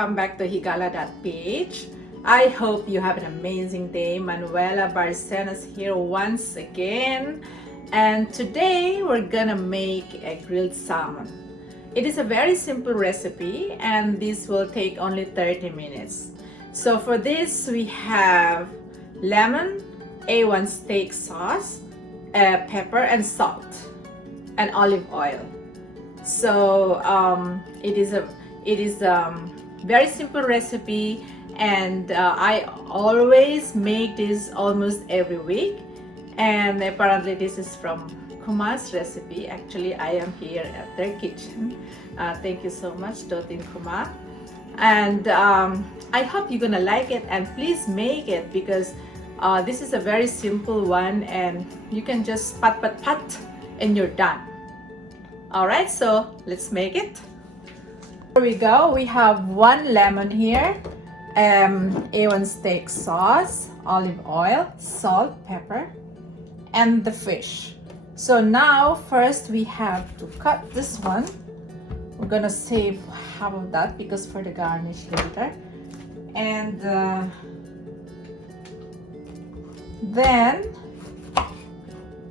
welcome back to Higala.ph. I hope you have an amazing day. Manuela Barcenas here once again, and today we're gonna make a grilled salmon. It is a very simple recipe and this will take only 30 minutes. So for this we have lemon, A1 steak sauce, pepper and salt, and olive oil. So it is a very simple recipe, and I always make this almost every week. And apparently this is from Kuma's recipe. Actually, I am here at their kitchen. Thank you so much, Dotin Kuma. And I hope you're gonna like it, and please make it, because this is a very simple one and you can just pat and you're done. Alright, so let's make it. Here we go. We have 1 lemon here, A1 steak sauce, olive oil, salt, pepper, and the fish. So now first we have to cut this one. We're gonna save half of that because for the garnish later. And then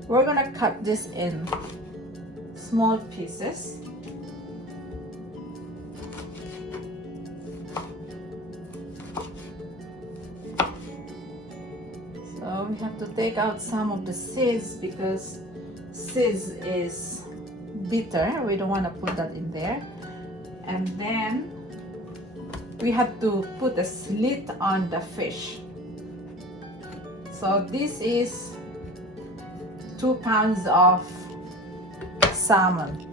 we're gonna cut this in small pieces. So we have to take out some of the seeds because seeds is bitter. We don't want to put that in there. And then we have to put a slit on the fish. So this is 2 pounds of salmon,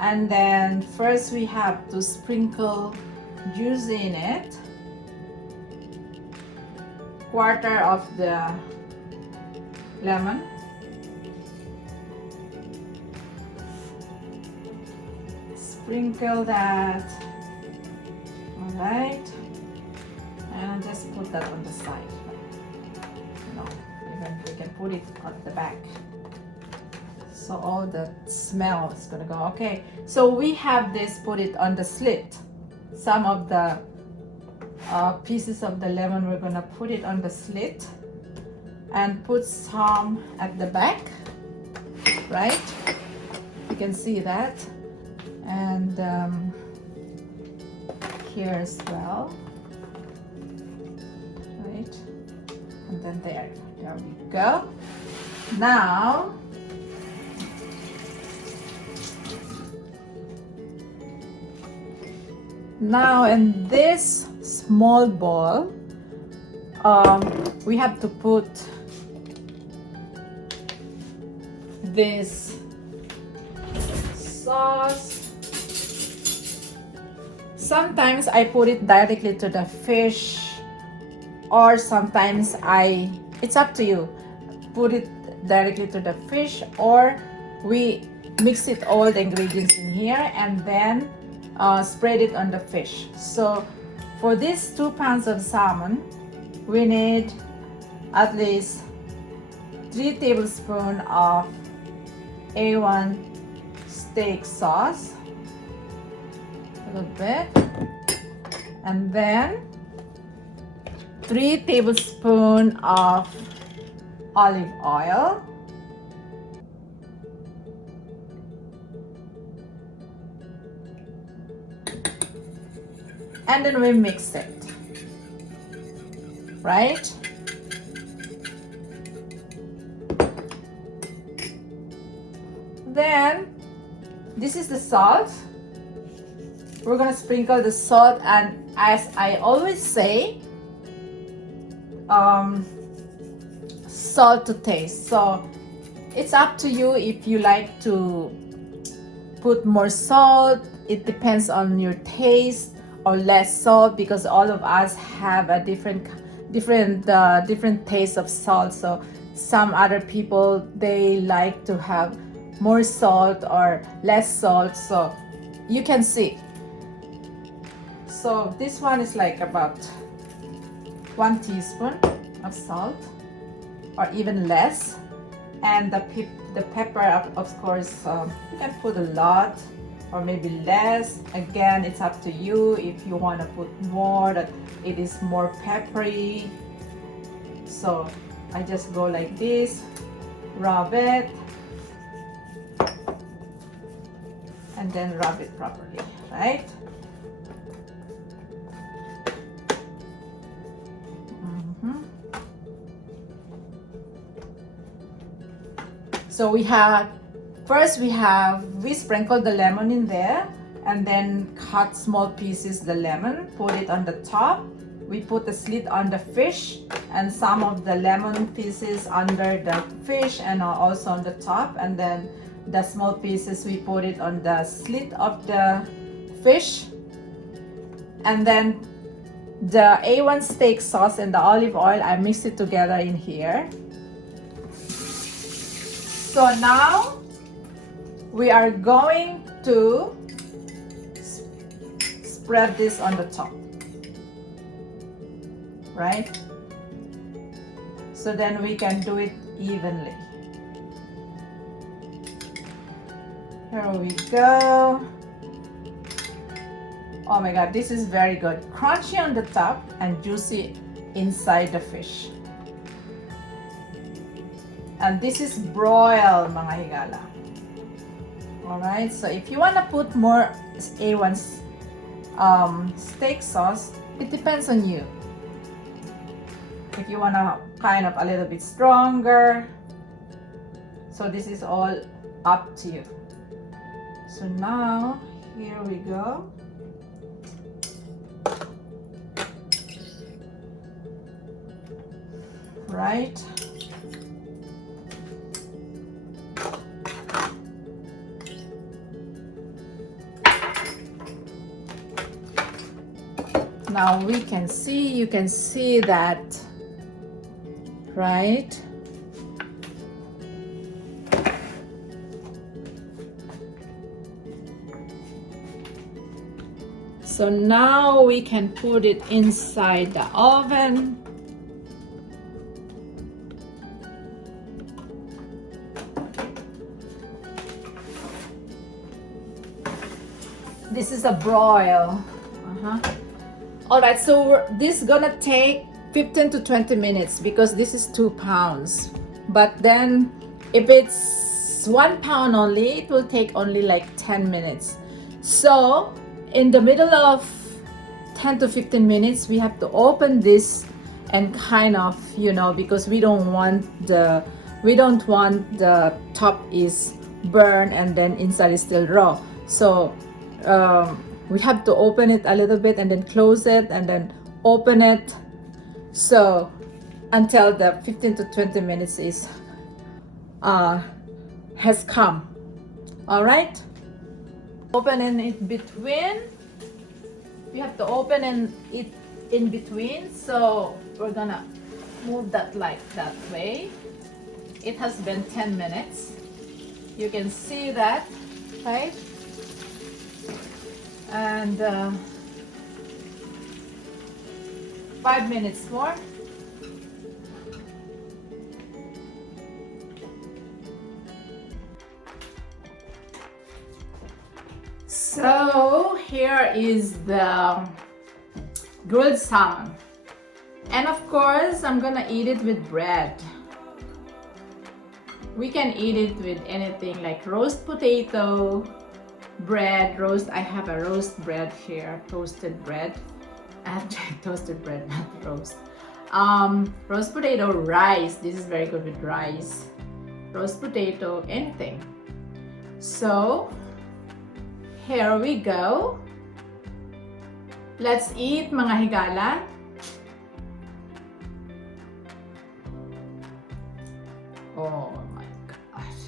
and then first we have to sprinkle juice in it, quarter of the lemon, sprinkle that. All right, and just put that on the side. No, even we can put it at the back, so all the smell is gonna go. Okay, so we have this, put it on the slit. Some of the pieces of the lemon, we're gonna put it on the slit and put some at the back, right? You can see that. And here as well, right? And then there we go. Now in this small bowl, we have to put this sauce. Sometimes I put it directly to the fish, or sometimes it's up to you, put it directly to the fish, or we mix it all the ingredients in here and then spread it on the fish. So for this 2 pounds of salmon, we need at least 3 tablespoons of A1 steak sauce, a little bit, and then 3 tablespoons of olive oil, and then we mix it, right? Then this is the salt. We're gonna sprinkle the salt, and as I always say, salt to taste. So it's up to you if you like to put more salt. It depends on your taste, or less salt, because all of us have a different taste of salt. So some other people, they like to have more salt or less salt, so you can see. So this one is like about 1 teaspoon of salt, or even less. And the pepper, of course, you can put a lot. or maybe less. Again, it's up to you if you want to put more, that it is more peppery. So I just go like this, rub it, and then rub it properly, right? So we sprinkled the lemon in there, and then cut small pieces the lemon, put it on the top. We put the slit on the fish and some of the lemon pieces under the fish and also on the top, and then the small pieces we put it on the slit of the fish, and then the A1 steak sauce and the olive oil, I mix it together in here. So now we are going to spread this on the top, right? So then we can do it evenly. Here we go. Oh my God, this is very good. Crunchy on the top and juicy inside the fish. And this is broiled, mga higala. Alright, so if you want to put more A1 steak sauce, it depends on you. If you want to kind of a little bit stronger, so this is all up to you. So now, here we go. Right. Now you can see that, right? So now we can put it inside the oven. This is a broil. Alright, so this is gonna take 15 to 20 minutes because this is 2 pounds. But then if it's 1 pound only, it will take only like 10 minutes. So in the middle of 10 to 15 minutes, we have to open this and kind of, because we don't want the top is burned and then inside is still raw. So we have to open it a little bit and then close it and then open it, so until the 15 to 20 minutes is has come. All right, open in between. We have to open it in between, so we're gonna move that like that way. It has been 10 minutes. You can see that, right? And 5 minutes more. So here is the grilled salmon, and of course I'm gonna eat it with bread. We can eat it with anything like roast potato, bread, roast. I have a roast bread here, toasted bread. Toasted bread, not roast. Roast potato, rice. This is very good with rice. Roast potato, anything. So here we go. Let's eat, mga higala. Oh my gosh.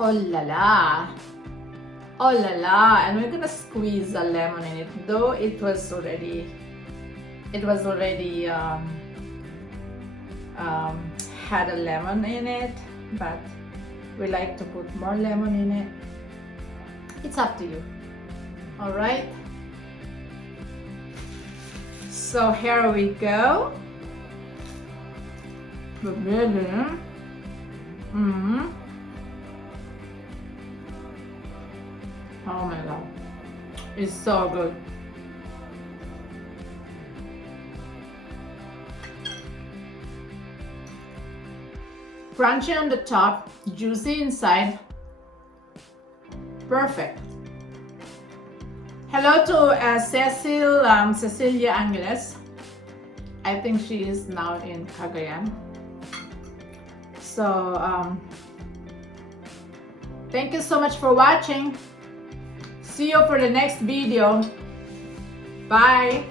Oh la la. Oh la la. And we're gonna squeeze a lemon in it, though it was already had a lemon in it, but we like to put more lemon in it. It's up to you. All right. So here we go. Oh my god, it's so good. Crunchy on the top, juicy inside. Perfect. Hello to Cecilia Angeles. I think she is now in Cagayan. So thank you so much for watching. See you for the next video. Bye.